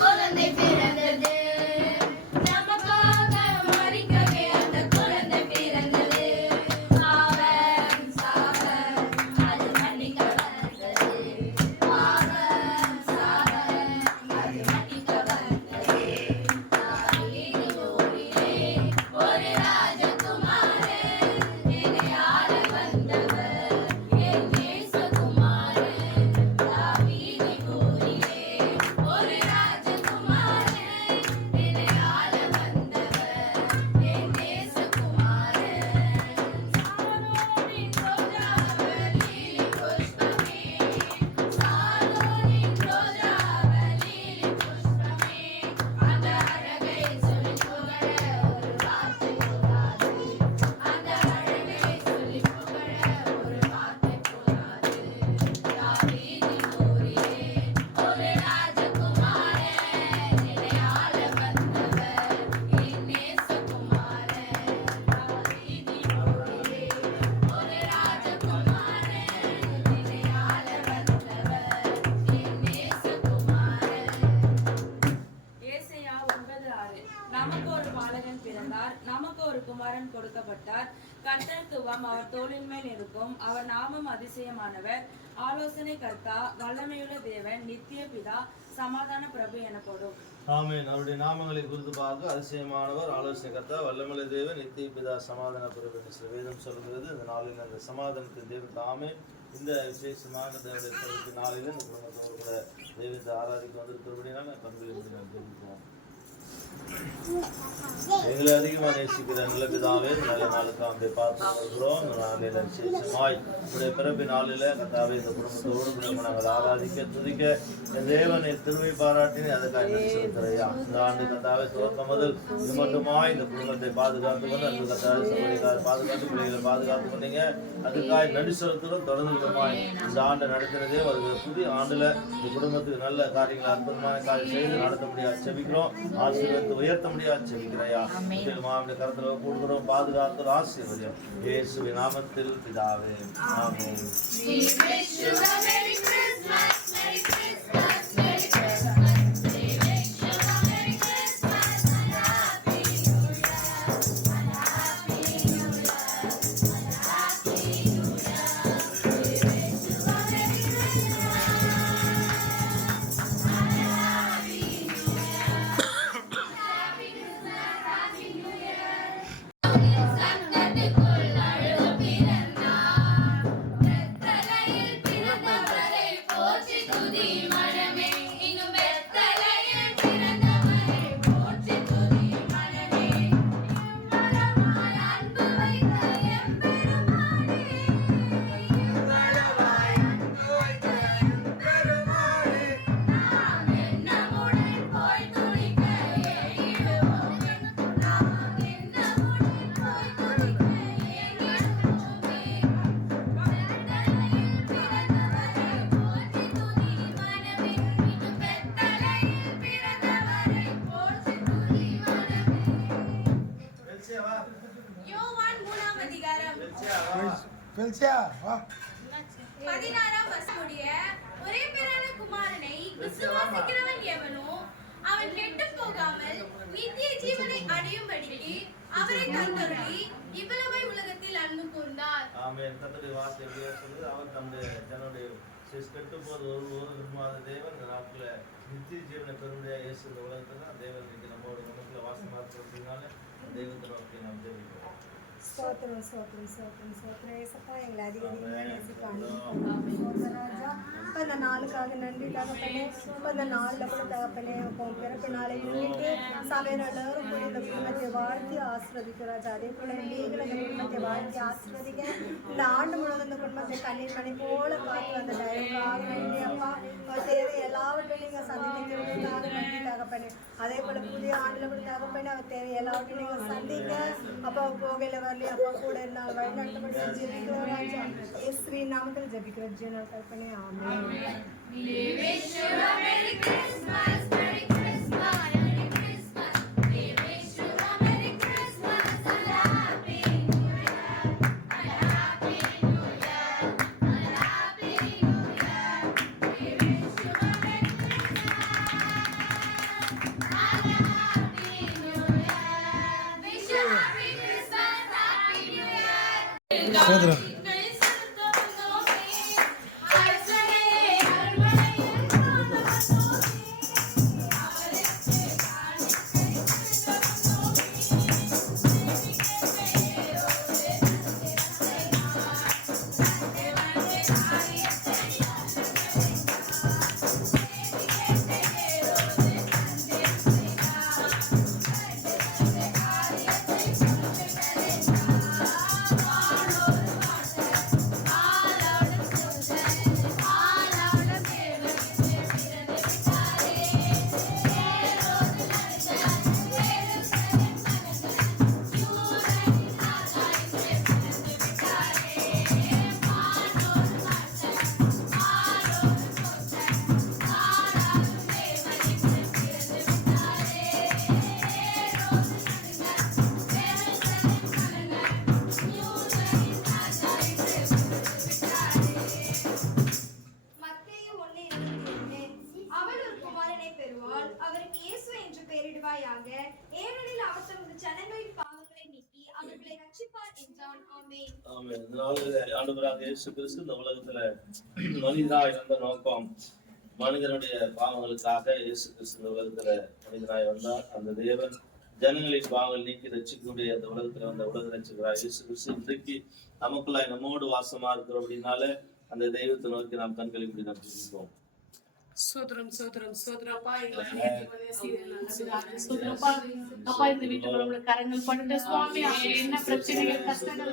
குழந்தை பிறந்தது. நமக்காக மரிக்கவே அந்த குழந்தை பிறந்தது. பாவம் சாபம் அது மன்னிக்க வந்தது. பாவம் சாபம் அது மன்னிக்க வந்தது. தாவீதின் ஊரிலே ஒரு ராஜகுமாரன் என்னை ஆள வந்தவர் என் நேசகுமாரன். தாவீதின் ஊரிலே ஒரு ராஜகுமாரன் என்னை ஆள வந்தவர் என் நேசகுமாரன். சாரோனின் ரோஜாவல்லி புஷ்பமே, சாரோனின் ரோஜாவல்லி புஷ்பமே, அந்த அழகை சொல்லி புகழ ஒரு வார்த்தை போதாது. அந்த அழகை சொல்லி புகழ ஒரு வார்த்தை போதாது. தாவீதின் ஊரிலே ஒரு ராஜகுமாரன் என்னை ஆள வந்தவர் என் நேசகுமாரன். தாவீதின் ஊரிலே ஒரு ராஜகுமாரன் என்னை ஆள வந்தவர் என் நேசகுமாரன். ஏசாயா 9:6 நமக்கு ஒரு பாலகன் பிறந்தார், நமக்கு ஒரு குமாரன் கொடுக்கப்பட்டார். கர்த்தத்துவம் அவர் தோளின் மேல் இருக்கும். அவர் நாமம் அதிசயமானவர், ஆலோசனை கர்த்தா, வல்லமையுள்ள தேவன், நித்திய பிதா, சமாதான பிரபு எனப்படும். ஆமென். அவருடைய நாமங்களை குறித்து பார்க்க அதிசயமானவர், ஆலோசனை கர்த்தா, வல்லமையுள்ள தேவன், நித்திய பிதா, சமாதான பிரபு என்று சில வேதம் சொல்கிறது. இந்த நாளில் அந்த சமாதானத்தின் தேவன் தாமே இந்த விசேஷமான தேவனுடைய பிறந்த நாளில் இந்த குடும்பத்தோடு கூட தெய்வத்தை ஆராதிக்க வந்திருக்கிறபடினால கண்களை மூடி நாம் ஜெபிப்போம். எங்களை அதிகமாக நேசிக்கிற நல்ல பிதாவே, நல்ல நாளுக்கு அவரை பார்த்து வருகிறோம். இந்த நாளில் விசேஷமாய் உடைய பிறப்பு நாளில் கர்த்தாவே இந்த குடும்பத்தோடு நாங்கள் ஆராதிக்க துதிக்க இந்த தேவனை திருவை பாராட்டி அதற்காக நன்றி செலுத்துறையா. இந்த ஆண்டு கர்த்தாவே துவக்கம் முதல் இது மட்டுமாய் இந்த குடும்பத்தை பாதுகாத்து கொண்டு அந்த கர்த்தாவே சபைக்கார பாதுகாத்து பிள்ளைகளை பாதுகாத்து கொண்டீங்க. அதுக்காக நன்றி செலுத்துகிறோம். தொடர்ந்து விதமாய் இந்த ஆண்டை நடத்தினதே வருகிற புதிய ஆண்டுல இந்த குடும்பத்துக்கு நல்ல காரியங்களை அற்புதமான காரியம் செய்து நடத்த முடியாது செபிக்கிறோம். ஆசீர்வாதத்தை உயர்த்த முடியாது செபிக்கிறையா. மாவட்ட கருத்துல கூடுகிறோம். பாதுகாத்து ஆசீர்வதியம் இயேசுவின் நாமத்தில் பிதாவே ஆமென். We wish you a Merry Christmas, Merry Christmas, Merry Christmas. We wish you a Merry Christmas and Happy New Year, and Happy New Year, and Happy New Year. We wish you a Merry Christmas and Happy New Year. Happy Christmas, Happy New Year. சந்ததிக்குள் அழகு பிறந்தார், வெத்தலையில் பிறந்தவரை போற்றி துதி மனமே. இன்னும் வெத்தலையில் பிறந்தவரை போற்றி துதி மனமே. இவ்வளவாய் அன்பு வைத்த எம்பெருமானே, இவ்வளவாய் அன்பு வைத்த எம்பெருமானே, நாம் என்னமுடன் போய் துதிக்க ஏங்கிடுவோமே. நாம் என்னமுடன் போய் துதிக்க ஏங்கிடுவோமே. வெத்தலையில் பிறந்தவரை போற்றி துதி மனமே. இன்னும் வெத்தலையில் பிறந்தவரை போற்றி துதி மனமே. யோவான் 3ஆம் அதிகாரம் 16ஆம் வசனமுடைய ஒரே பேரான குமாரனை விசுவாசிக்கிறவன் எவனோ அவன் கெட்டுப் போகாமல் நித்திய ஜீவனை அடையும்படிக்கு அவரை தந்தருளி இவ்வளவை உலகத்தில் அன்பு கூர்ந்தார். ஆமென். கர்த்தருடைய வார்த்தை எப்படியா சொல்லுது? அவர் தம்முடைய ஜனனுடைய கெட்டு போது ஒரு விரும்பாத தேவன் இந்த நாட்கள நித்திய ஜீவனை பெருமையா இயேசு இந்த உலகத்துல தேவன் இன்னைக்கு நம்மளோட மனசுல வாசமா இருக்கிறதுனால தெய்வத்தை நோக்கி நாம் ஜெபிக்கிறோம். ஸ்தோத்திரம் ஸ்தோத்திரம் ஸ்தோத்திரம் ஸ்தோத்திரம் ஏசப்பா, எங்களை அதிகமாக நேசிக்காங்க. ராஜா அந்த நாளுக்காக நன்றி தகப்பனே. அந்த நாளில் கூட தகப்பனே பிறப்பு நாளை முன்னிட்டு சபையில் எல்லாரும் கூட இந்த குடும்பத்தை வாழ்த்தி ஆசீர்வதிக்கும் ராஜா. அதே போல நீங்களும் இந்த குடும்பத்தை வாழ்த்தி ஆசீர்வதிங்க. இந்த ஆண்டு முழுவதும் இந்த குடும்பத்தை கண்ணீர் மணி போல காத்து வந்த தயவுக்காக நன்றி அப்பா. தேவை எல்லாவற்றையும் நீங்கள் சந்திக்கிறதுக்காக நன்றி தகப்பனே. அதே போல புதிய ஆண்டுல கூட தகப்பனே அவர் தேவை எல்லாவற்றையும் நீங்கள் சந்திங்க அப்பா. போகையில வரலையே அப்பா கூட இருந்தால் வழிநடத்தப்படி ஜெபிக்கிறோம் ராஜா. இயேசுவின் நாமத்தில் ஜெபிக்கிறோம் ஜீவன கற்பனை ஆமென். We wish you a Merry Christmas, Merry Christmas, Merry Christmas. We wish you a Merry Christmas and a Happy New Year, and a Happy New Year, and a Happy New Year. We wish you a Merry Christmas. சோதரம் மத்தேயு 1:22 அவள் ஒரு குமாரனை பெறுவாள், அவருக்கு இயேசு என்று பெயரிடுவாயாக, ஏனெனில் அவர் தமது ஜனங்களின் பாவங்களை நீக்கி அவர்களை ரட்சிப்பார் என்றான். ஆமென். ஆமென். இந்த நாளிலே ஆண்டவராக இயேசு கிறிஸ்து இந்த உலகத்துல மனிதனாய் வந்த நோக்கம், மனிதனுடைய பாவங்களுக்காக இயேசு கிறிஸ்து இந்த உலகத்துல மனிதனாய் வந்தார். அந்த தேவன் ஜனங்களின் பாவங்கள் நீக்கி ரட்சிக்கக்கூடிய அந்த உலகத்துல வந்த உலக ரட்சிக்கிறார் இயேசு கிறிஸ்து இன்றைக்கு நமக்குள்ளாய் நம்மோடு வாசமா இருக்கிறோம். அப்படின்னால அந்த தெய்வத்தை நோக்கி நாம் கண்களை மூடி நாம் ஜெபிப்போம். சோதரம் சோதரம் சோதரப்பா சோதரப்பா அப்பா இந்த வீட்டுக்குள்ள கரங்கள் பட்டு சுவாமி என்ன பிரச்சனைகள் கஷ்டங்கள்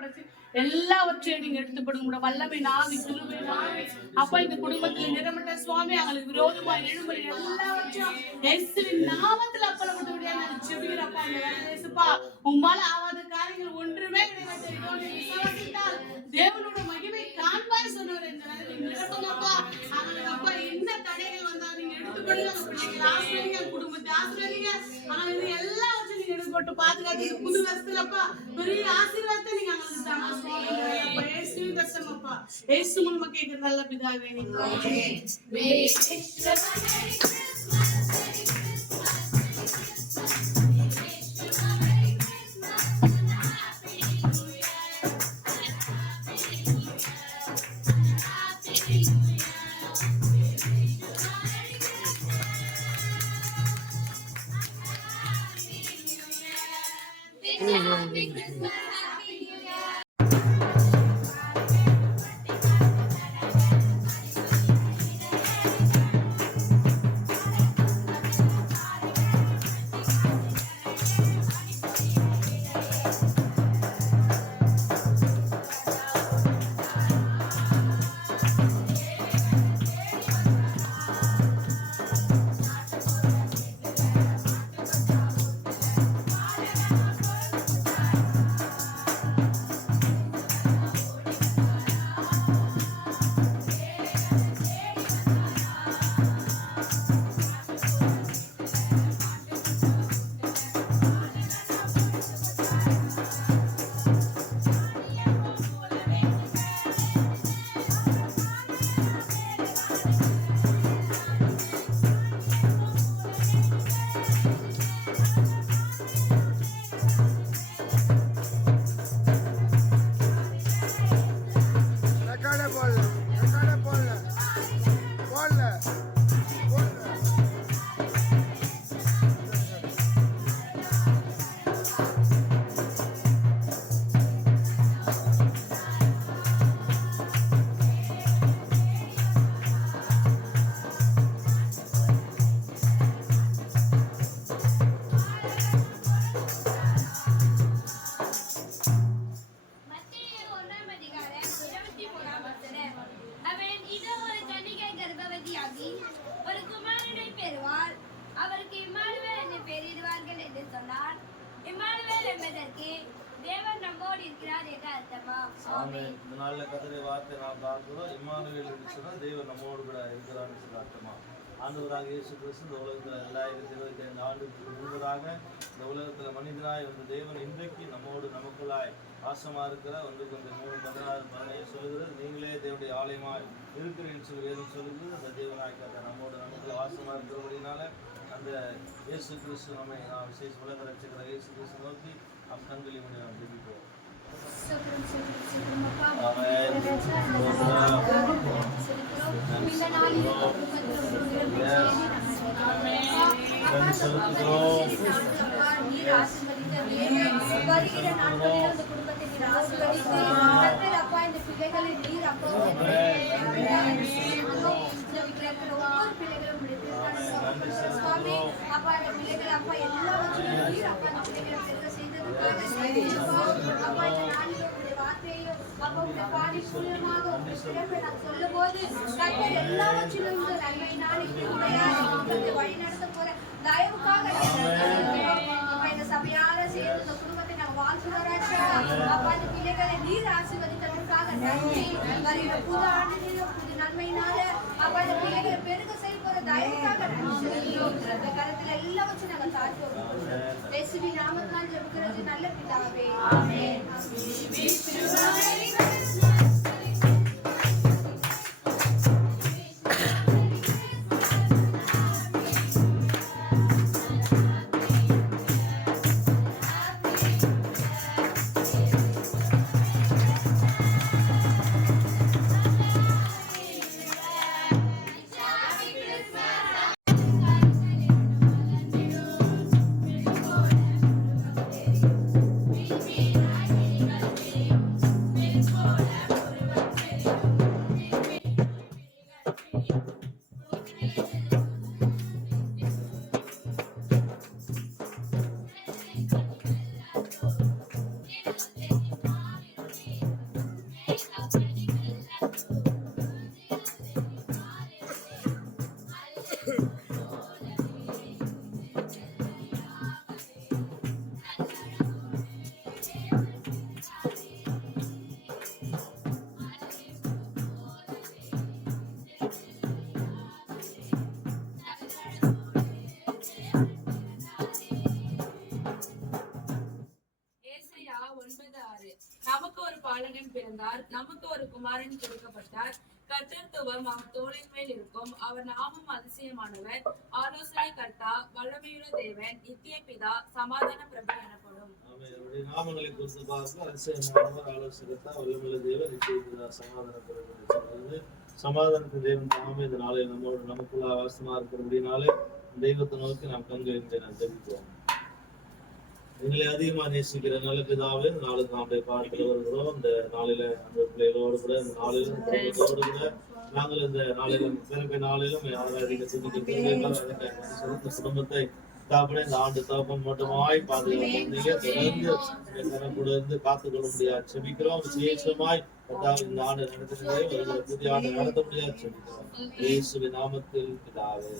பிரச்சனை எல்லாவற்றையும் நீங்க எடுத்துப்படுங்க கூட வல்லமை நாவி கிருபை நாவி அப்பா இந்த குடும்பத்துல நிறமட்ட சுவாமி அவங்களுக்கு விரோதமா எழும்படி எல்லாவற்றையும் இயேசுவின் நாமத்துல அப்பா விட்டு நான் ஜெபிக்கிறப்பா இந்த வேலைப்பா உம்மால ஆவாத காரியங்கள் ஒன்றுமே கிடையாது. விசுவாசித்தால் தேவனோட மகிமை காண்பாய் சொன்னவர் இந்த நிரப்பங்கப்பா அவங்களுக்கு அப்பா என்ன தடைகள் வந்தா நீங்க எடுத்துக்கொள்ளுங்க. ஆசிரியங்க குடும்பத்தை ஆசிரியங்க அவங்களுக்கு எல்லாவற்றையும் நீங்க எடுத்துக்கொண்டு பாதுகாத்து புது வருஷத்துலப்பா பெரிய ஆசீர்வாதத்தை நீங்க அவங்களுக்கு தாங்க சுவாமி. இயேசுவின் தரிசனம்ப்பா இயேசு மூலமா கேட்கிற நல்ல பிதாவே Happy Christmas, Happy New Year. தேவன் நம்மோடு இருக்கிறார் என்று அர்த்தமா? ஆமென். இந்த நாள்ல கர்த்தருடைய வார்த்தை நாம் பார்க்கிறோம். இம்மானுவேல் என்று சொன்னா தேவன் நம்மோடு கூட இருக்கிறார்னு சொல்ல அர்த்தமா. ஆண்டவராக இயேசு கிறிஸ்து இந்த உலகத்துல 2025 ஆண்டுகளுக்கு முன்பதாக இந்த உலகத்துல மனிதனாய் வந்த தேவன் இன்றைக்கு நம்மோடு நமக்குள்ளாய் வாசமா இருக்கிற 1-3-16 சொல்லுகிறது. நீங்களே தேவனுடைய ஆலயமாய் இருக்கிறேன்னு சொல்லி வேதம் சொல்லுகிறது. அந்த தேவனாய் நம்மோடு நமக்குள்ள வாசமா இருக்கிறபடினால அந்த இயேசு கிறிஸ்து நம்மை விசேஷ உலக ரட்சகர் இயேசு கிறிஸ்து நோக்கி நம் கண்களை நாம் ஜெபிப்போம். ஆமென். நன்றி செலுத்துகிறோம். வருகிற நாட்களில் அந்த குடும்பத்தை நீர் ஆசீர்வதித்து கர்த்தர் அப்பா இந்த பிள்ளைகளை நீர் அப்பா இந்த வீட்டில் இருக்கிற ஒவ்வொரு பிள்ளைகளும் சுவாமி அப்பா இந்த பிள்ளைகள் அப்பா எல்லாவற்றையும் நீர் அப்பா இந்த பிள்ளைகளை பெருக செய்ததுக்காக அப்பா இந்த நாளில் உங்களுடைய வார்த்தையோ அப்பா உங்களுடைய பாடி மூலமாக உங்களுடைய சிறப்பை நான் சொல்லும் போது கர்த்தர் எல்லாவற்றிலும் இந்த நன்மை நாளைக்கு உங்களுடைய வழி நடத்த போற தயவுக்காக அப்பா இந்த சபையால சேர்ந்து இந்த குடும்பத்தை நாங்கள் வாழ்த்துவராஜா அப்பா இந்த பிள்ளைகளை நீர் ஆசீர்வதித்ததற்காக நன்றி வருகிற புது ஆண்டிலும் புது நன்மையினால அப்பா இந்த பிள்ளைகளை பெருக செய்ய போற தயவுக்காக நன்றி செலுத்துகிறோம். இந்த காலத்துல எல்லாவற்றும் நாங்கள் தாழ்த்துவோம் இயேசுவின் நாமத்தால் ஜெபிக்கிறது நல்ல பிதாவே ஆமென். ஏசாயா 9:6 நமக்கு ஒரு பாலகன் பிறந்தார், நமக்கு ஒரு குமாரன் கொடுக்கப்பட்டார். கர்த்தத்துவம் அவர் தோளின் மேல் இருக்கும். அவர் நாமம் அதிசயமானவர், ஆலோசனை கர்த்தா, வல்லமையுள்ள தேவன், நித்திய பிதா, சமாதான பிரபு எனப்படும். ஆமென். அவருடைய நாமங்களை குறித்து பார்க்க அதிசயமானவர், ஆலோசகர்த்தா, வல்லமையுள்ள தேவன், நித்திய பிதா, சமாதான பிரபு என்று சொல்றது. சமாதானத்தின் தேவன் தாமே இந்த நாளில் நம்மோடு நமக்குள்ள வாசமா இருக்கிறபடினாலே தெய்வத்தை நோக்கி நாம் கண்களின் நாம் ஜெபிப்போம். எங்களை அதிகமா நேசிக்கிற நல்ல பிதாவே, இந்த நாளுக்கு நாமளை பார்த்து வருகிறோம். இந்த நாளில அந்த பிள்ளைகளோடு கூட இந்த நாளிலும் குடும்பத்தோடு கூட நாங்கள் இந்த நாளிலும் பிறப்பை நாளிலும் ஆராதிக்க சிறந்த குடும்பத்தை தாப்பனே இந்த ஆண்டு தகப்பன் மட்டுமாய் பாதுகாப்பு தொடர்ந்து கூட இருந்து காத்துக்கொள்ள முடியாது செபிக்கிறோம். விசேஷமாய் இந்த ஆண்டு நடத்துகிறதே வருகிற புதிய ஆண்டு நடத்த முடியாது செபிக்கிறோம். இயேசுவின் நாமத்தில் பிதாவே.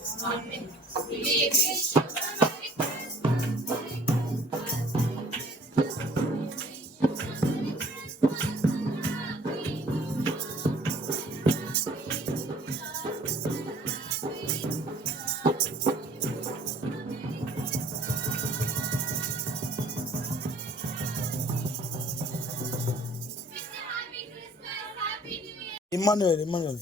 Emmanuel.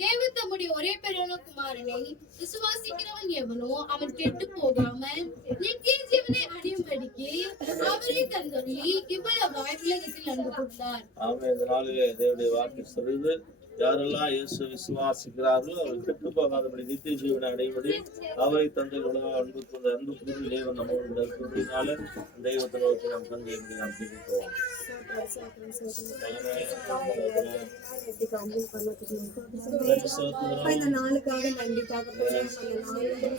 தேவன் தம்முடைய ஒரே பேரான குமாரனை விசுவாசிக்கிறவன் எவனோ அவன் கெட்டு போகாமல் நித்திய ஜீவனை அடையும்படிக்கு அவரே தந்தொழி இவ்வளவு உலகத்தில் அன்பு கூர்ந்தார். ஆமென். இந்த நாளிலே தேவனுடைய வார்த்தை சொல்லுது, யாரெல்லாம் இயேசு விசுவாசிக்கிறார்களோ அவர் கெட்டு போகாதபடி நித்திய ஜீவனை அடையும்படி அவரை தந்தை உலக அன்பு கொண்ட அன்பு புரிந்து தேவன் நம்மோடு இருக்கிறதுனால தெய்வத்தை நோக்கி நாம் தந்தை என்று நாம் பிடிப்போம். இந்த நாளுக்காக நன்றிக்காக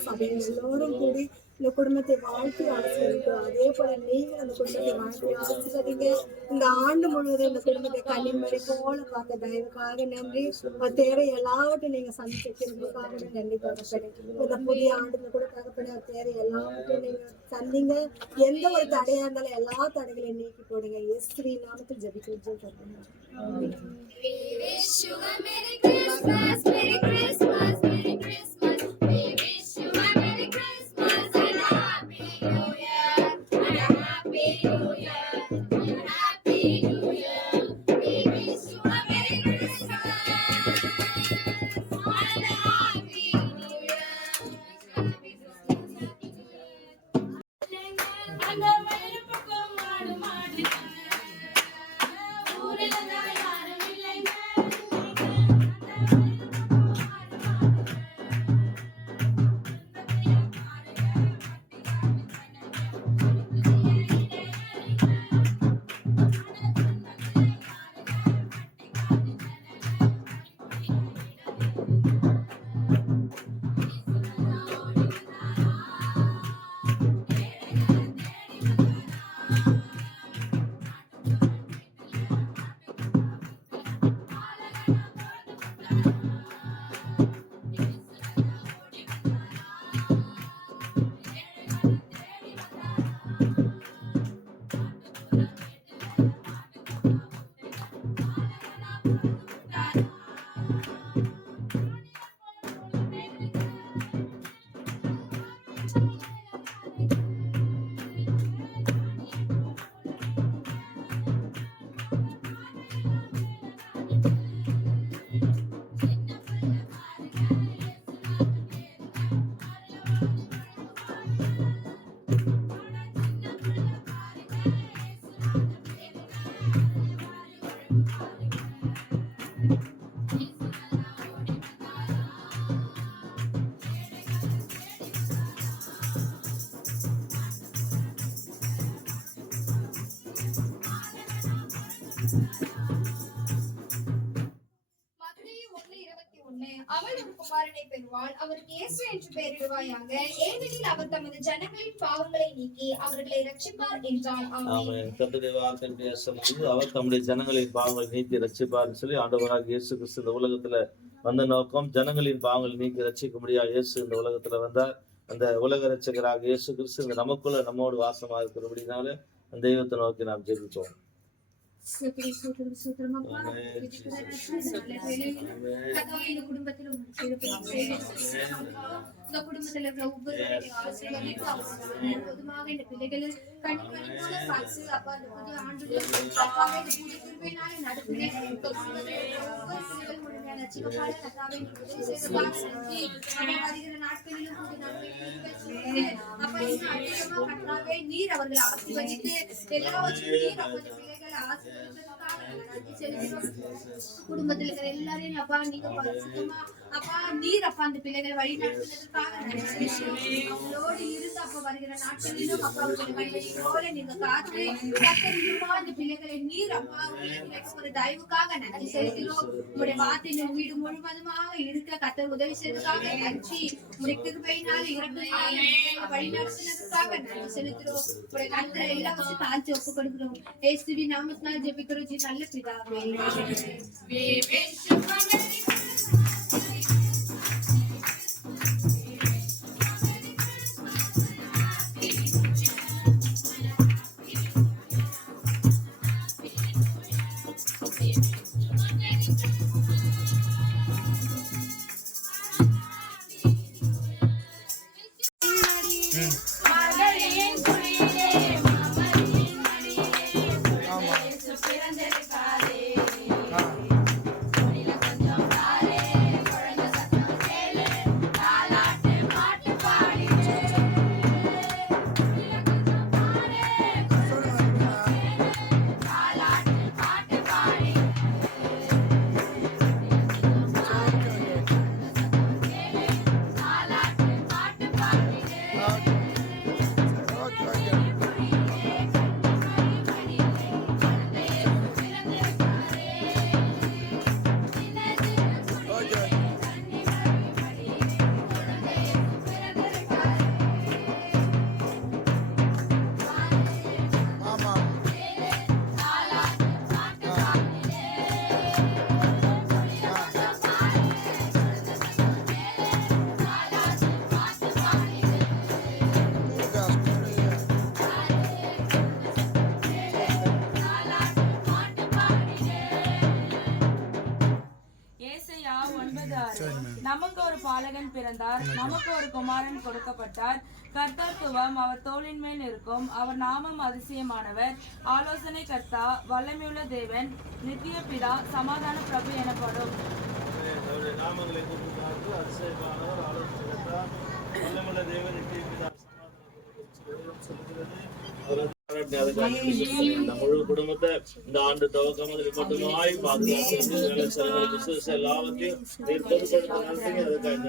சபையில் எல்லோரும் கூடி இந்த குடும்பத்தை வாழ்த்தி ஆசீர்வதிக்கிறோம். அதே போல நீங்கள் அந்த குடும்பத்தை வாழ்த்தி ஆசீர்வதிங்க. இந்த ஆண்டு முழுவதும் இந்த குடும்பத்தை கனிமொழி போல பார்த்த தயவுக்காக நன்றி. தேவை எல்லாவற்றையும் நீங்க சந்திக்கிறதுக்காக நன்றி தகப்பனே. இந்த புதிய ஆண்டுல கூட தகப்பனே தேவை எல்லாவற்றையும் நீங்க சந்திங்க. எந்த ஒரு தடையா இருந்தாலும் எல்லா தடைகளையும் நீக்கி போடுங்க. இயேசுவின் நாமத்தில் ஜெபிக்கிறோம் தகப்பனே. We wish you a Merry Christmas, Merry Christmas, Merry Christmas. We wish you a Merry Christmas and a Happy New Year, and a Happy New Year, and a Happy New Year. We wish you a Merry Christmas and a Happy New Year. அந்த மயிறு பக்கம் மாடு மாடுங்க, ஊரில் தான் யாரும் இல்லைங்க. மத்தேயு 1:21 அவள் ஒரு குமாரனை பெறுவாள், அவருக்கு இயேசு என்று பெயரிடுவாயாக, ஏனெனில் அவர் தமது ஜனங்களின் பாவங்களை நீக்கி அவர்களை ரட்சிப்பார் என்றார். ஆமென். ஆமென். கர்த்தருடைய வார்த்தை பேசும்போது அவர் தம்முடைய ஜனங்களின் பாவங்களை நீக்கி ரட்சிப்பார்னு சொல்லி ஆண்டவராக இயேசு கிறிஸ்து இந்த உலகத்துல வந்த நோக்கம் ஜனங்களின் பாவங்களை நீக்கி ரட்சிக்க முடியாது. இயேசு இந்த உலகத்துல வந்தார். அந்த உலக ரட்சகராக இயேசு கிறிஸ்து இந்த நமக்குள்ள நம்மோடு வாசமா இருக்கிறபடினால அந்த தெய்வத்தை நோக்கி நாம் ஜெபிப்போம். இந்த குடும்பத்தில் இருக்கிற ஒவ்வொருவரையும் ஆசீர்வதித்து பொதுவாக இந்த பிள்ளைகளை கண்மணி போல காத்து அப்பா அந்த புதிய ஆண்டுல அப்பாவை இந்த புதிய கிருபையினால நடத்தினேன். இந்த குடும்பத்தில் இருக்கிற ஒவ்வொரு பிள்ளைகள் முழுமையான ரட்சிக்கப்பாட கர்த்தாவே நீ உதவி செய்ததற்காக நன்றி. வருகிற நாட்களிலும் புதிய நன்மை அப்பா இன்னும் அதிகமா கர்த்தாவே நீர் அவர்களை ஆசீர்வதித்து எல்லாவற்றையும் நீர் அப்பா இந்த பிள்ளைகளை ஆசீர்வதித்ததற்காக நன்றி செலுத்துகிறோம். குடும்பத்தில் இருக்கிற எல்லாரையும் அப்பா நீங்க பரிசுத்தமா அப்பா நீர் அப்பா அந்த பிள்ளைகளை வழி நடத்துனதுக்காக நன்றி. அவங்களோடு இருந்து அப்ப வருகிற நாட்களிலும் அப்பா போல நீங்க காத்து கத்தரியுமா அந்த பிள்ளைகளை நீர் அப்பா ஒரு தயவுக்காக நன்றி செலுத்துகிறோம். உங்களுடைய வார்த்தை வீடு முழுவதுமாக இருக்க கத்தர் உதவி செய்ததுக்காக நன்றி. உங்களுடைய கிருபையினால இறப்புக்காக வழி நடத்தினதுக்காக நன்றி செலுத்துகிறோம். உங்களுடைய கத்தரை எல்லா வருஷம் தாழ்த்தி ஒப்பு கொடுக்கிறோம். இயேசுவின் நாமத்தினால் ஜெபிக்கிறோம் ஜி நல்ல பிதாவே. மகளின் குடியிலே மாமரியின் மடியிலே இயேசு பிறந்திருக்காரே. கொஞ்சம் 96 நமக்கு ஒரு பாலகன் பிறந்தார், நமக்கு ஒரு குமாரன் கொடுக்கப்பட்டார். கர்த்தத்துவம் அவர் தோளின் மேல் இருக்கும். அவர் நாமம் அதிசயமானவர், ஆலோசனை கர்த்தா, வல்லமையுள்ள தேவன், நித்திய பிதா, சமாதான பிரபு எனப்படும். அவருடைய நாமங்களை கூப்பிட்டு அதிசயமானவர், ஆலோசனை கர்த்தா, வல்லமையுள்ள தேவன், நித்திய பிதா, சமாதான சொல்கிறது. நம்ம முழு குடும்பத்தை இந்த ஆண்டு துவக்கம் மட்டுமாய் பாதுகாத்து எல்லாவற்றையும் அதுக்காக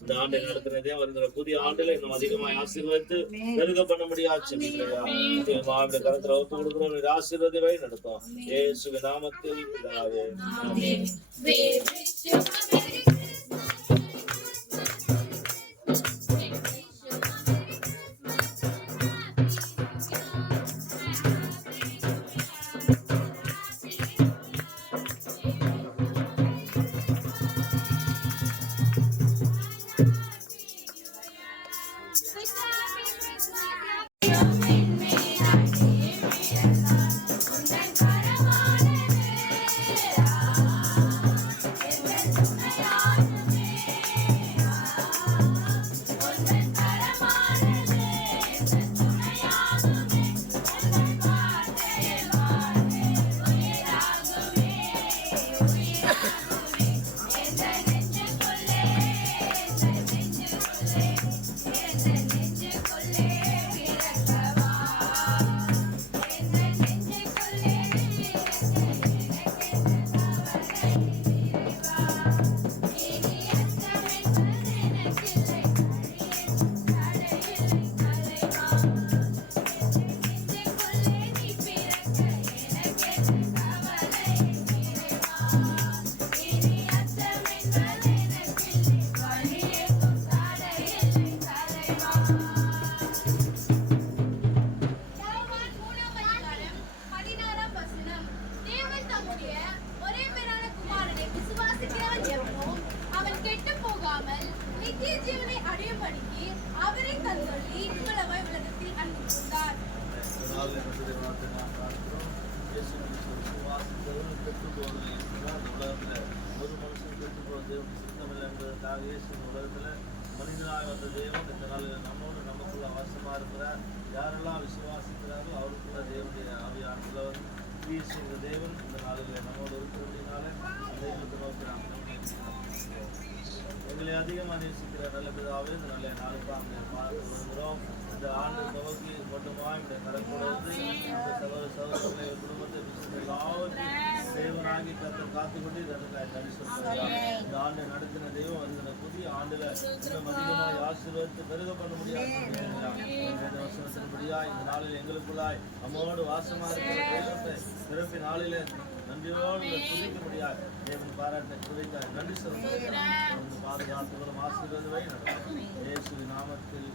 இந்த ஆண்டை நடத்தினதே வருகிற புதிய ஆண்டுல இன்னும் அதிகமாய் ஆசீர்வதித்து பெருக பண்ண முடியாது கருத்துல ஒப்பு கொடுக்கிறோம். ஆசீர்வதி வழி நடத்தும் இயேசுவின் நாமத்தில் பிதாவே. ஒரு மனுஷன் கெட்டு போவது சுத்தமில்லை என்பதற்காக உலகத்துல மனிதனாக வந்த தேவன் இந்த நாளில் நம்மோடு நமக்குள்ள அவசியமா இருக்கிறார். யாரெல்லாம் விசுவாசிக்கிறாரோ அவருக்குள்ள தேவனுடைய ஆவியானதுல கிரியை செய்த தேவன் இந்த நாளில் நம்மோடு இருக்கிறபடினால தெய்வத்தை நோக்கி நாம் எங்களை அதிகமாக நேசிக்கிற நல்ல பிதாவே இந்த நல்ல நாளுக்காக வருகிறோம். இந்த ஆண்டு துவக்கி மட்டுமா இந்த கரக்கூடாது இந்த சகோதரர்களை குடும்பத்தை எல்லாவற்றையும் தேவனாகி காத்துக்கொண்டு இந்த ஆண்டு நடத்தின தெய்வம் வருகிற புதிய ஆண்டுல இன்னும் அதிகமாக ஆசீர்வதித்து பெருக பண்ண முடியாது வசனத்தின்படியா இந்த நாளில் எங்களுக்குள்ளாய் நம்மோடு வாசமா இருக்கிற தெய்வத்தை பிறப்பின் நாளிலே நன்றியோடு துதிக்க முடியாது. தேவன் பாராட்ட துதிக்க நன்றி சொல்லுங்கள். பாதுகாப்புகளும் ஆசீர்வதிவை நடக்கும் இயேசுவின் நாமத்தில்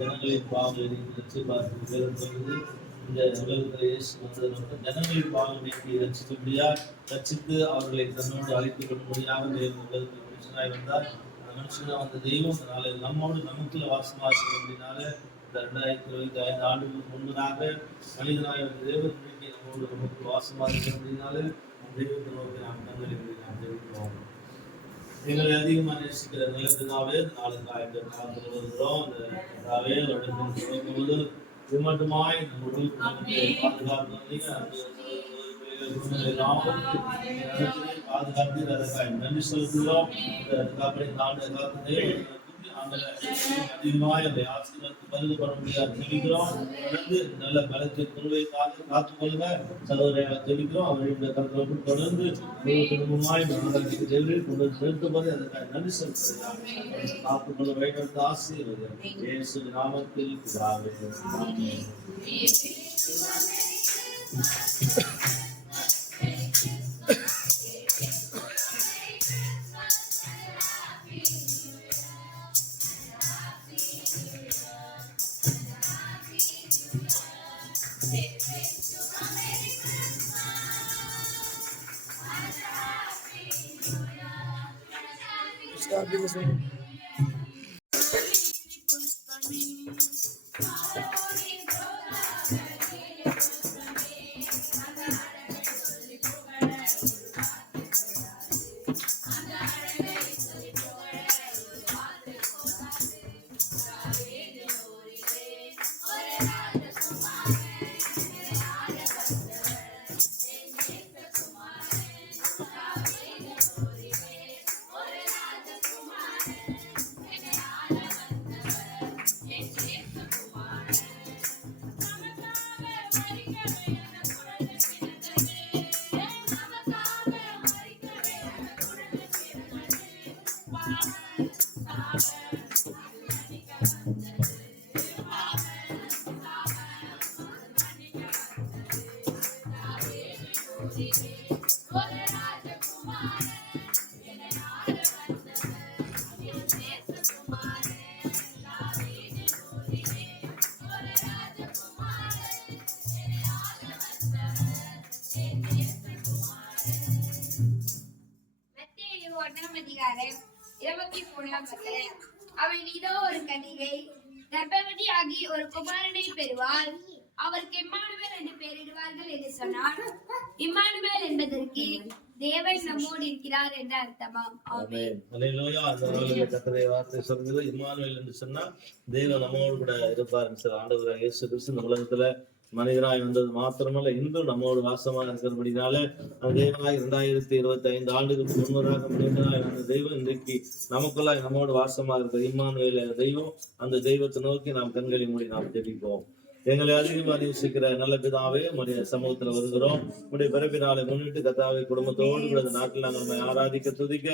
ஜனங்களின் பாவங்களை நீங்கள் பார்த்து இந்த உலகத்தில் இயேசு வந்ததற்கு ஜனங்களின் பாவம் நீக்கி ரட்சித்து அவர்களை தன்னோடு அழைத்துக் கொள்ளும்படியாக தேவன் உலகத்தில் மனுஷனாய் வந்தார். அந்த மனுஷனா வந்த தெய்வம் அதனால நம்மோடு நமக்குள்ள வாசமாக இருக்கிறதுனால இந்த 2025 ஆண்டுகளுக்கு முன்பதாக மனிதனாய் வந்த தேவன் இன்னைக்கு நம்மோடு நமக்கு வாசமாக இருக்கிறதுனால தெய்வத்தை நோக்கி நாம் கண்களை நாம் தெரிவிக்கிறோம். எங்களை அதிகமாக நேசிக்கிற நல்ல பிதாவே, நாளுக்காக இந்த காலத்தில் வருகிறோம். அந்த பிதாவே வருடத்தின் இது மட்டுமாய் நம்முடைய பாதுகாத்து அதற்காக நன்றி செலுத்துகிறோம். அதுக்காக இந்த ஆண்டு காலத்திலே அதிகமாக அந்த ஆசீர்வாதத்தை பருகப்பட முடியாது ஜெபிக்கிறோம். நல்ல பலத்தை குழுவை காத்துக்கொள்ளுங்க சகோதரியாக ஜெபிக்கிறோம். அவருடைய கருத்தை தொடர்ந்து குடும்பமாய் கொண்டு செலுத்தும் போது அதற்காக நன்றி செலுத்துகிறார். காத்துக்கொள்ள வைத்து ஆசீர்வாதம் இயேசு நாமத்தில் பிதாவே. அதிகாரம் 23 அவள் இதோ ஒரு கன்னிகை கர்ப்பவதியாகி ஒரு குமாரனை பெறுவாள், அவருக்கு இம்மானுவேல் என்று பெயரிடுவார்கள் என்று சொன்னார். இம்மானுவேல் என்பதற்கு தேவன் நம்மோடு இருக்கிறார் என்ற அர்த்தமாம். ஆமென். அல்லேலூயா. அந்த கர்த்தருடைய வார்த்தை சொல்கிறது இம்மானுவேல் என்று சொன்னா தேவன் நம்மோடு கூட இருப்பார் என்று ஆண்டவராகிய இயேசு கிறிஸ்து இந்த உலகத்துல மனிதனாய் வந்தது மாத்திரமல்ல இன்றும் நம்மோடு வாசமாக இருக்கிறபடினால அந்த தேவனாய் 2025 ஆண்டுகளுக்கு முன்னதாக மனிதனாய் வந்த தெய்வம் இன்றைக்கு நமக்குள்ளாய் நம்மோடு வாசமாக இருக்கிற இம்மானுவேல் தெய்வம். அந்த தெய்வத்தை நோக்கி நாம் கண்களை மூடி நாம் ஜெபிப்போம். எங்களை அதிகமாக நேசிக்கிற நல்ல பிதாவே, உடைய சமூகத்துல வருகிறோம். உடைய பிறப்பினாலை முன்னிட்டு கர்த்தாவே குடும்பத்தோடு கூட நாட்டில் நாங்கள் ஆராதிக்க துதிக்க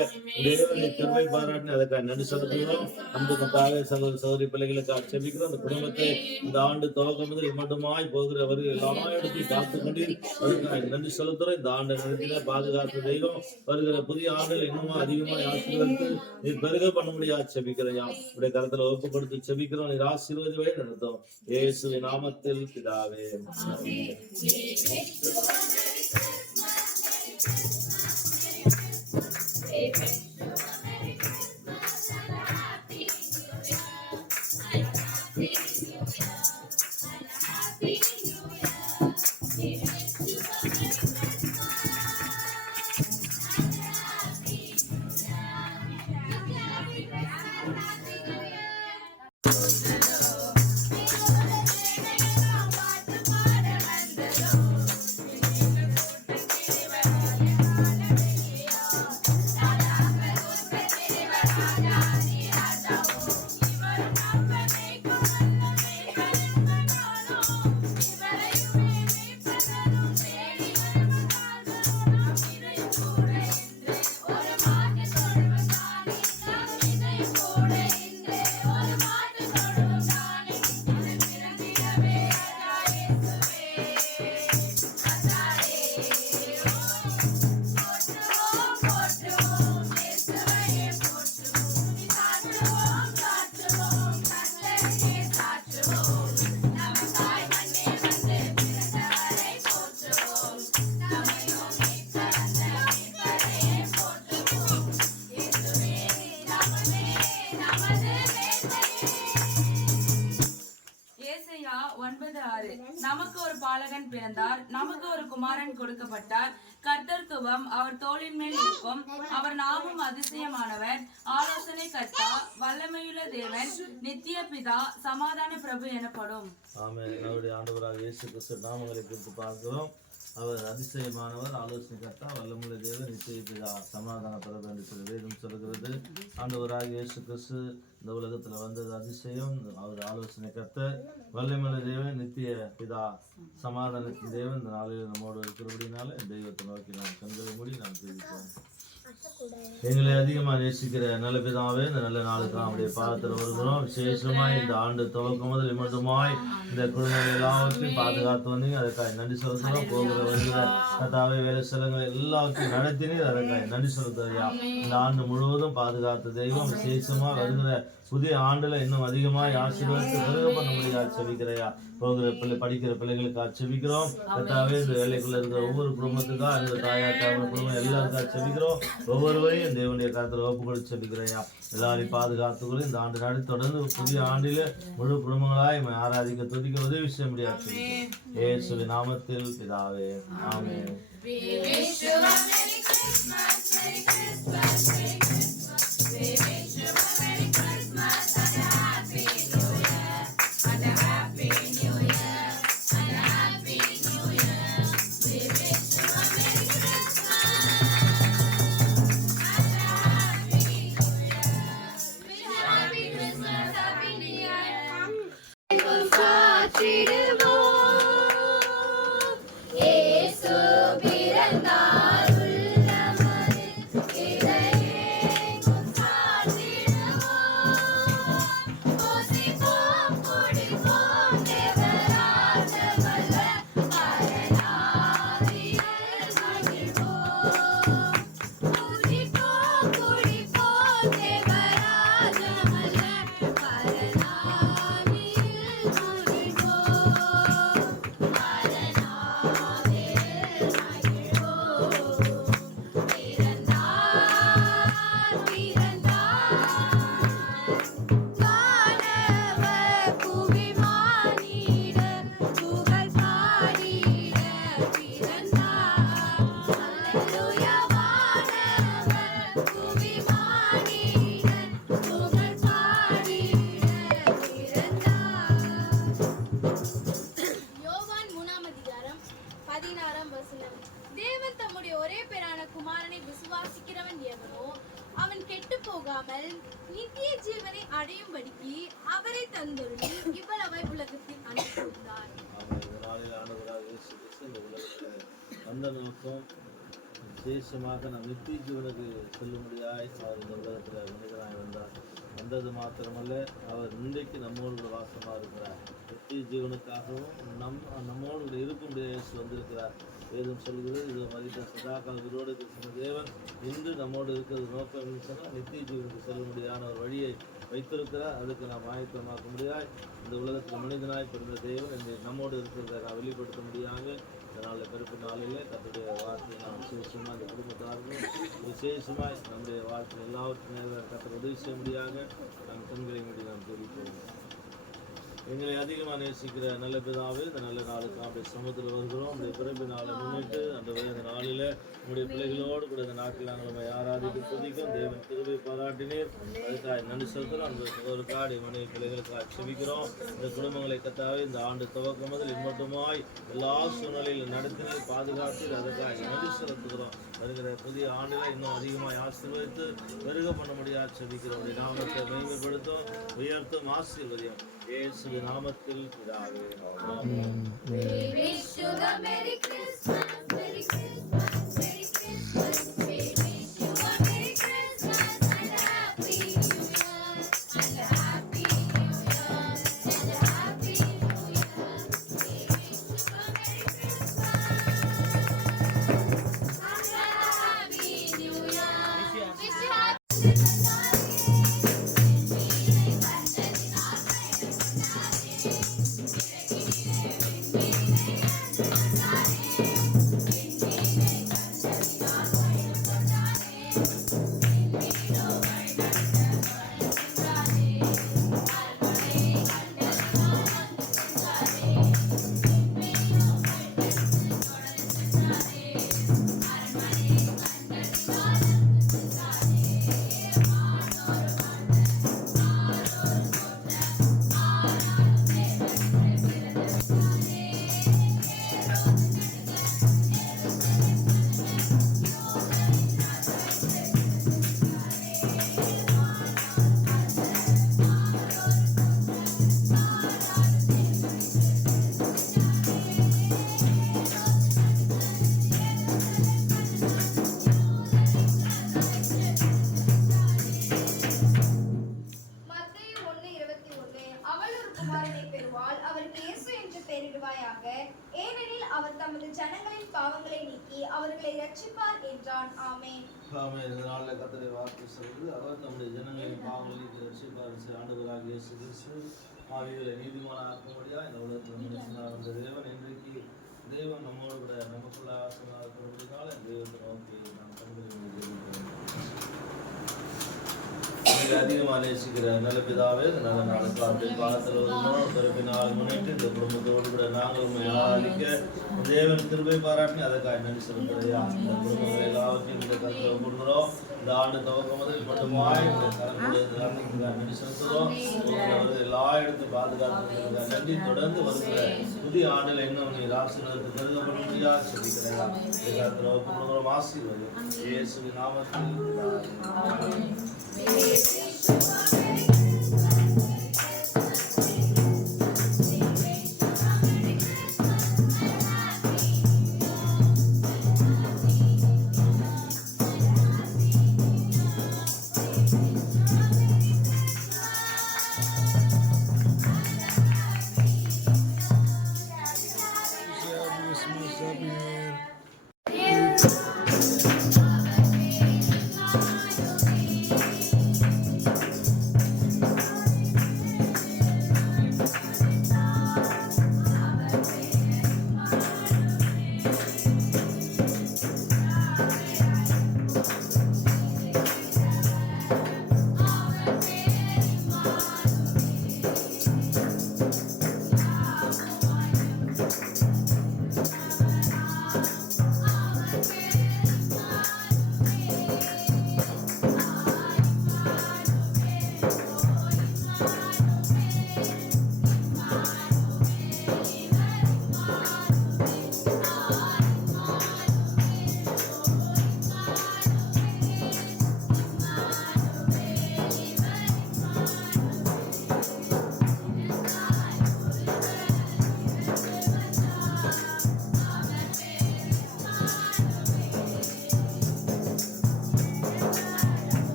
தேவனை பெருமை பாராட்டி அதற்காக நன்றி செலுத்துகிறோம். அந்த கர்த்தாவே சகோதர சகோதரி பிள்ளைகளுக்காக செபிக்கிறோம். அந்த குடும்பத்தை இந்த ஆண்டு துவக்கம் முதல் இம்மட்டுமாய் போகிறவர்கள் எல்லா இடத்தையும் காத்து கொண்டு அதுக்காக நன்றி செலுத்துகிறோம். இந்த ஆண்டு நடத்தின பாதுகாத்து தெய்வம் வருகிற புதிய ஆண்டுகள் இன்னும் அதிகமாக ஆசீர்வதித்து நீ பெருக பண்ண முடியாது செபிக்கிறையா. உடைய கருத்துல ஒப்பு கொடுத்து செபிக்கிறோம். நீர் ஆசீர்வதிவே நடத்தும் இயேசுவின் நாமத்தில் பிதாவே. 6. நமக்கு ஒரு பாலகன் பிறந்தார், நமக்கு ஒரு குமாரன் கொடுக்கப்பட்டார். கர்த்தத்துவம் அவர் தோளின் மேல் இருக்கும். அவர் நாமும் அதிசயமானவர், ஆலோசனை கர்த்தா, வல்லமையுள்ள தேவன், நித்திய பிதா, சமாதான பிரபு எனப்படும். ஆமென். நம்முடைய ஆண்டவராக இயேசு கிறிஸ்து நாமங்களை குறித்து பார்க்கிறோம். அவர் அதிசயமானவர், ஆலோசனை கர்த்தா, வல்லமையுள்ள தேவன், நித்திய பிதா, சமாதான பிரபு என்று சொல்லி வேதம் சொல்கிறது. ஆண்டவராக இயேசு கிறிஸ்து இந்த உலகத்துல வந்தது அதிசயம். அவர் ஆலோசனை கர்த்தர், வல்லமையுள்ள தேவன், நித்திய பிதா, சமாதானத்தின் தேவன். இந்த நாளில் நம்மோடு இருக்கிறபடினால தெய்வத்தை நோக்கி நாம் கண்களை மூடி நாம் தெரிவிப்போம். எங்களை அதிகமா நேசிக்கிற நல்ல பிதாவே, இந்த நல்ல நாளுக்கு நம்முடைய பாதத்தில் வருகிறோம். விசேஷமாய் இந்த ஆண்டு துவக்கம் முதல் இம்மட்டுமாய் இந்த குடும்பங்கள் எல்லாவற்றையும் பாதுகாத்து வந்தீங்க, அதற்காக நன்றி செலுத்துகிறோம். போகிற வருகிற கர்த்தாவே வேலை ஸ்தலங்கள் எல்லாவற்றையும் நடத்தினீர், அதற்காக நன்றி செலுத்துறியா. இந்த ஆண்டு முழுவதும் பாதுகாத்த தெய்வம். விசேஷமா வருகிற புதிய ஆண்டுல இன்னும் அதிகமாய் ஆசீர்வதித்து பெருக பண்ண முடியாது செபிக்கிறையா. போகிற படிக்கிற பிள்ளைகளுக்கு செபிக்கிறோம். கர்த்தாவே இந்த வேலைக்குள்ள இருக்கிற ஒவ்வொரு குடும்பத்துக்காக அந்த தாயார் தாவன குடும்பம் எல்லாருக்காக செபிக்கிறோம். ஒவ்வொருவரையும் தேவனுடைய கருத்தில் ஒப்பு கொடுத்து செபிக்கிறையா. எல்லாரையும் பாதுகாத்துக்கொள்ள இந்த ஆண்டு நாடு தொடர்ந்து புதிய ஆண்டில முழு குடும்பங்களாய் ஆராதிக்க துதிக்க உதவி செய்ய முடியாது. இயேசுவின் நாமத்தில் பிதாவே, ஆமென். தேவன் தம்முடைய ஒரே பேரான குமாரனை விசுவாசிக்கிறவன் எவனோ அவன் கெட்டு போகாமல் நித்திய ஜீவனை அடையும்படிக்கு அவரை தந்தருளி இவ்வளவை உலகத்தில் அனுப்பிவிட்டார். அந்த நோக்கம் விசேஷமாக நம் நித்திய ஜீவனுக்கு செல்லும்படியாய் அவர் இந்த உலகத்தில் மனிதனாய் வந்தார். வந்தது மாத்திரமல்ல, அவர் இன்றைக்கு நம்மோடு வாசமாக இருக்கிறார். நித்திய ஜீவனுக்காகவும் நம்மோடு இருக்கும்படியாக இயேசு வந்திருக்கிறார். வேதம் சொல்கிறது, இது மதித்த சதாகால உயிரோடு இருக்கிற தேவன் இன்று நம்மோடு இருக்கிறது நோக்கம் சொன்னால் நித்திய ஜீவனுக்கு செல்லும்படியான ஒரு வழியை வைத்திருக்கிறார். அதுக்கு நாம் ஆயத்தமாக்க முடியாது. இந்த உலகத்தில் மனிதனாய் பிறந்த தேவன் இந்த நம்மோடு இருக்கிறத நான் வெளிப்படுத்த முடியாங்க. இதனால் பிறப்பு நாளில் கர்த்தருடைய வார்த்தையை நாம் விசேஷமாக இந்த குடும்பத்தார்கள் விசேஷமாய் நம்முடைய வாழ்க்கை எல்லாவற்றையும் கர்த்தர் உதவி செய்ய முடியாங்க. நாம் கண்களை மூடி நாம் தெரிவிப்போம். எங்களை அதிகமாக நேசிக்கிற நல்ல பிதாவே, இந்த நல்ல நாளுக்கு நம்முடைய சமூகத்தில் வருகிறோம். நம்முடைய பிறப்பு நாளை முன்னிட்டு அந்த நாளில் நம்முடைய பிள்ளைகளோடு கூட இந்த நாட்டில் நாங்கள் நம்ம ஆராதிக்க துதிக்கும். தேவன் கிருபை பாராட்டினீர், அதுக்காக நன்றி செலுத்துகிறோம். அந்த சகோதரக்காக மனைவி பிள்ளைகளுக்காக செபிக்கிறோம். இந்த குடும்பங்களை கத்தாவே இந்த ஆண்டு துவக்கம் முதல் இம்மட்டுமாய் எல்லா சூழ்நிலையிலும் நடத்தினர், பாதுகாத்து அதற்காக நன்றி செலுத்துகிறோம். வருகிற புதிய ஆண்டில் இன்னும் அதிகமாக ஆசீர்வதித்து பெருக பண்ண முடியாது செபிக்கிறோம். நாமத்தை மேம்படுத்தும், உயர்த்தும், ஆசீர்வதியும் இயேசுவின் நாமத்தில் பிதாவே, ஆமென். Happy பண்ணுவாயாக. ஏனெனில் அவர் தமது ஜனங்களின் பாவங்களை நீக்கி அவர்களை ரட்சிப்பார் என்றான். ஆமென். ஆமென். இந்த நாளில் கர்த்தருடைய வார்த்தை சொல்கிறது, அவர் தம்முடைய ஜனங்களின் பாவங்களை நீக்கி ரட்சிப்பார். ஆண்டவராகிய இயேசு கிறிஸ்து ஆவிகளை நீதிமான ஆக்கும்படியா இந்த உலகத்தில் மனுஷனாக வந்த தேவன் இன்றைக்கு தேவன் நம்மோடு கூட நமக்குள்ள ஆசனாக இருக்கிறபடினால தெய்வத்தை நோக்கி நாம் கண்களை அதிகமாக நேசிக்கிற நல்ல பிதாவே, இந்த நல்ல நாளுக்கு பாகத்தில் வருகிறோம். பிறப்பினால் முன்னிட்டு இந்த குடும்பத்தோடு கூட நாங்கள் ஆராதிக்க தேவன் கிருபை பாராட்டி அதற்காக நன்றி செலுத்துறையா. இந்த குடும்பங்களை எல்லாவற்றையும் இந்த கருத்தில் கொடுக்குறோம். இந்த ஆண்டு துவக்கம் முதல் மட்டுமாய் இந்த கருத்துடைய நன்றி செலுத்துகிறோம். எல்லா இடத்தையும் பாதுகாத்து நன்றி. தொடர்ந்து வருகிற புதிய ஆண்டில் இன்னும் நீர் ஆசீர்வாதத்தை பெருகப்பட முடியாது சொல்லிக்கிறேன். இந்த கருத்தில் கொடுக்குறோம். ஆசீர்வாதம் இயேசுவின் நாமத்தில்.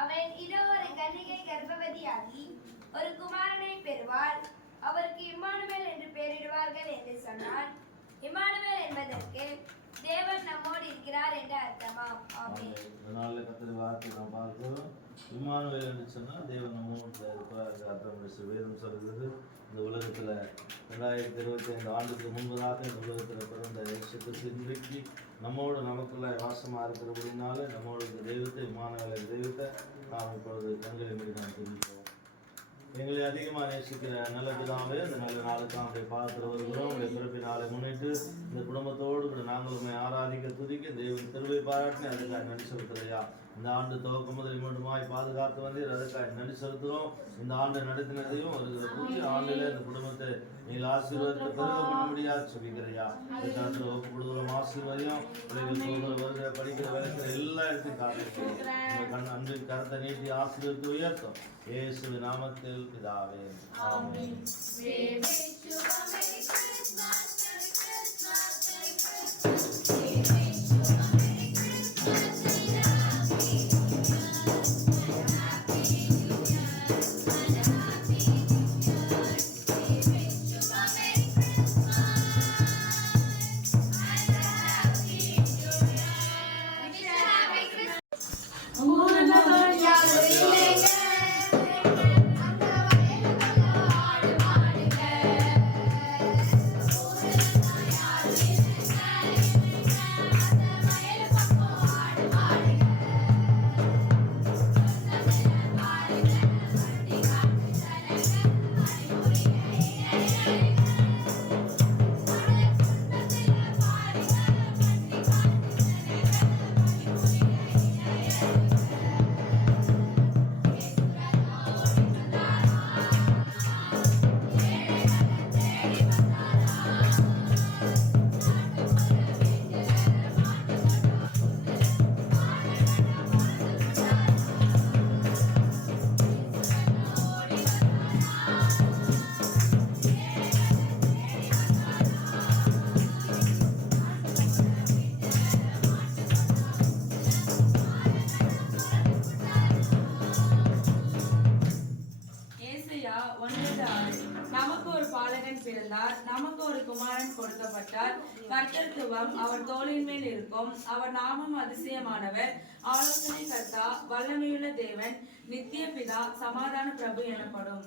அவன் இதோ ஒரு கன்னிகை கர்ப்பவதியாகி ஒரு குமாரனை பெறுவாள். அவருக்கு இம்மானுவேல் என்று பெயரிடுவார்கள் என்று சொன்னான். இம்மானுவேல் என்பதற்கு தேவன் நம்மோடு இருக்கிறார் என்று அர்த்தமாம். ஆமென். இதனால கர்த்தருடைய வார்த்தை நாம் பார்க்கிறோம். இம்மானுவேல் என்று சொன்னால் தேவன் நம்மோடு இருப்பார் என்று அர்த்தம். வேதம் சொல்கிறது, இந்த உலகத்தில் 2025 ஆண்டுக்கு முன்பதாக இந்த உலகத்தில் பிறந்த இயேசு கிறிஸ்து இன்றைக்கு நம்மோடு நமக்குள்ள வாசமாக இருக்கிறபடினால நம்மோட தெய்வத்தை இம்மானுவேல் தெய்வத்தை நாம் இப்பொழுது கண்களை மீறி நாம் தெரிவிக்கிறோம். எங்களை அதிகமாக நேசிக்கிற நல்ல பிதாவே, இந்த நல்ல நாளுக்கு அவருடைய பாதத்தில் வருகிறோம். உங்களுடைய பிறப்பி நாளை முன்னிட்டு இந்த குடும்பத்தோடு கூட நாங்கள் உண்மை ஆராதிக்க துதிக்க தெய்வம் திருவை பாராட்டி அதுக்காக நன்றி செலுத்துறையா. இந்த ஆண்டு துவக்கம் முதல் மட்டுமாய் பாதுகாத்து வந்து அதுக்காக நன்றி செலுத்துகிறோம். இந்த ஆண்டு நடத்தினதையும் ஒரு புதிய ஆண்டில் இந்த குடும்பத்தை நீங்கள் ஆசீர்வாதத்தை பெருக பண்ண முடியாது சொல்லிக்கிறையா. இந்த காலத்தில் ஒப்பு கொடுக்குறோம். ஆசீர்வாதியம் வருகிற படிக்கிற வேலைக்கிற எல்லா இடத்தையும் காத்திருக்கிறோம். அன்பின் கருத்தை நீட்டி ஆசீர்வதித்து உயர்த்தும் இயேசுவின் நாமத்தில் பிதாவே. ஆமென். Happy 9:6. நமக்கு ஒரு பாலகன் பிறந்தார், நமக்கு ஒரு குமாரன் கொடுக்கப்பட்டார். கர்த்தத்துவம் அவர் தோளின் மேல் இருக்கும். அவர் நாமம் அதிசயமானவர், ஆலோசனை கர்த்தா, வல்லமையுள்ள தேவன், நித்திய பிதா, சமாதான பிரபு எனப்படும்.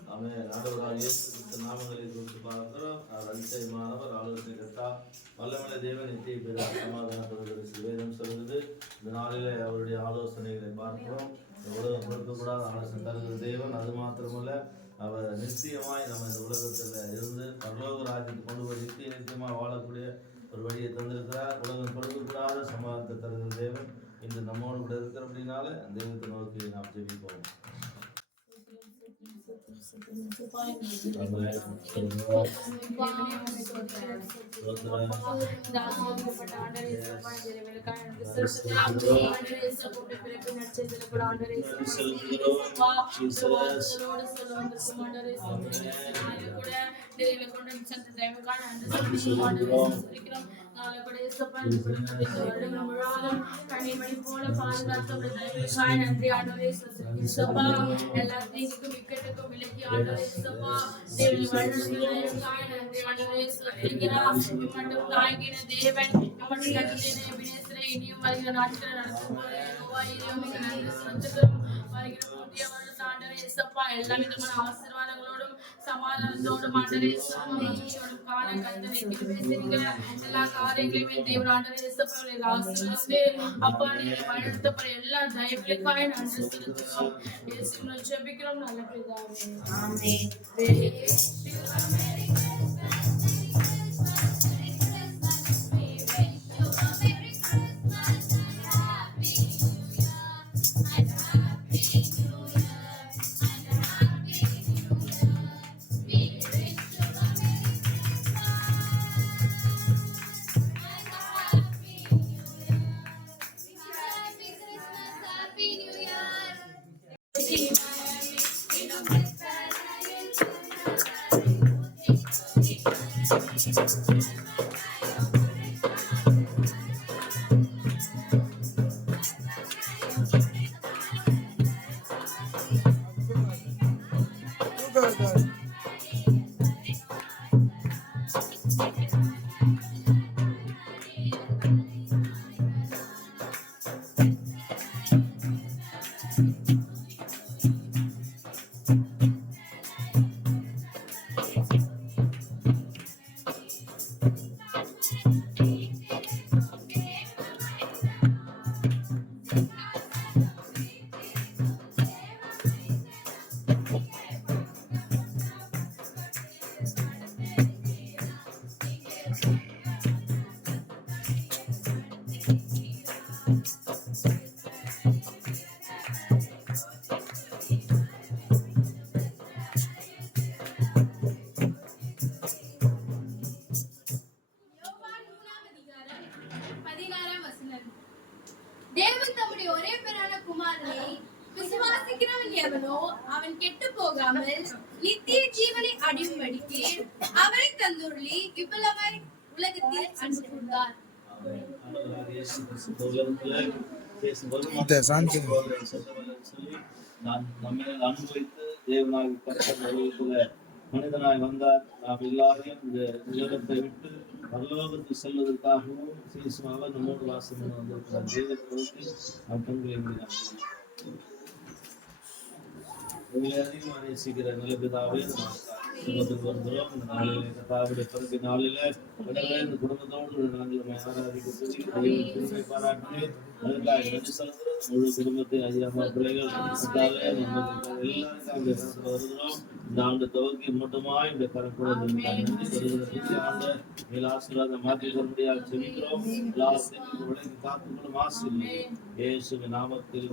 ஆண்டவராகிய இயேசு கிறிஸ்து நாமங்களை குறித்து பார்க்கிறோம். அவர் அதிசயமானவர், ஆலோசனை கர்த்தா, வல்லமையுள்ள தேவன், நித்திய பிதா, சமாதான பிரபு என்று வேதம் சொல்கிறது. இந்த நாளிலே அவருடைய ஆலோசனைகளை பார்க்கிறோம். உலகம் கொடுக்கக்கூடாத ஆலோசனை தருகிற தேவன். அது மாத்திரமல்ல, அவர் நிச்சயமாய் நம்ம இந்த உலகத்தில் இருந்து பரலோக ராஜ்யத்தை கொண்டு போய் நிச்சயமாக வாழக்கூடிய ஒரு வழியை தந்திருக்கிறார். உலகம் கொடுக்கக்கூடாத சமாதானத்தை தருகிற தேவன் இன்று நம்மோடு கூட இருக்கிற அப்படின்னால தெய்வத்தை நோக்கி நாம் ஜெபிப்போம். எல்லா விதமான ஆசீர்வாதங்களோடும் சமாதானத்தோடும் எல்லா காரியங்களையுமே தேவன் ஆசிர்வதித்து அப்பா நீங்க வழிநடத்தப்பட எல்லா தயவுகளுக்காக நன்றி செலுத்துகிறோம். இயேசுவின் ஜெபிக்கிறோம் நல்ல பிதாவே. தேவன் தம்முடைய ஒரே பேரான குமாரனை விசுவாசிக்கிறவன் எவனோ அவன் கெட்டு போகாமல் நித்திய ஜீவனை அடையும்படிக்கு அவரை தந்துள்ளி இவ்வளவாய் உலகத்தில் அன்பு கூர்ந்தார். அனுபவித்து தேவனாகி கர்த்தர் மனிதனாய் வந்தார். நாம் எல்லாரையும் இந்த உலகத்தை விட்டு பரலோகத்தில் செல்வதற்காகவும் சீசுமாக நம்மோடு வாசம் வந்திருக்கிறார். தேவனுக்கு நாம் கண்களை அதிகமாக நேசிக்கிற நிலபிதாவே வருகிறோம். இந்த நாளிலே கர்த்தாவுடைய பிறகு நாளிலே இந்த குடும்பத்தோடு நாங்கள் ஆராதிக்க பாராட்டி அதற்காக நன்றி செலுத்துகிறோம். முழு குடும்பத்தை அதிகமாக பிள்ளைகள் எல்லாருக்கும் வருகிறோம். இந்த ஆண்டு துவக்கி மட்டுமாய் இந்த கரக்கூட ஆண்டு மேல் ஆசீர்வாதம் மாற்றி தரும்படியாக செபிக்கிறோம். எல்லாத்தையும் விலகி காத்துக்கொள்ளும் ஆசீர்வாதம் இயேசுவின் நாமத்தில்.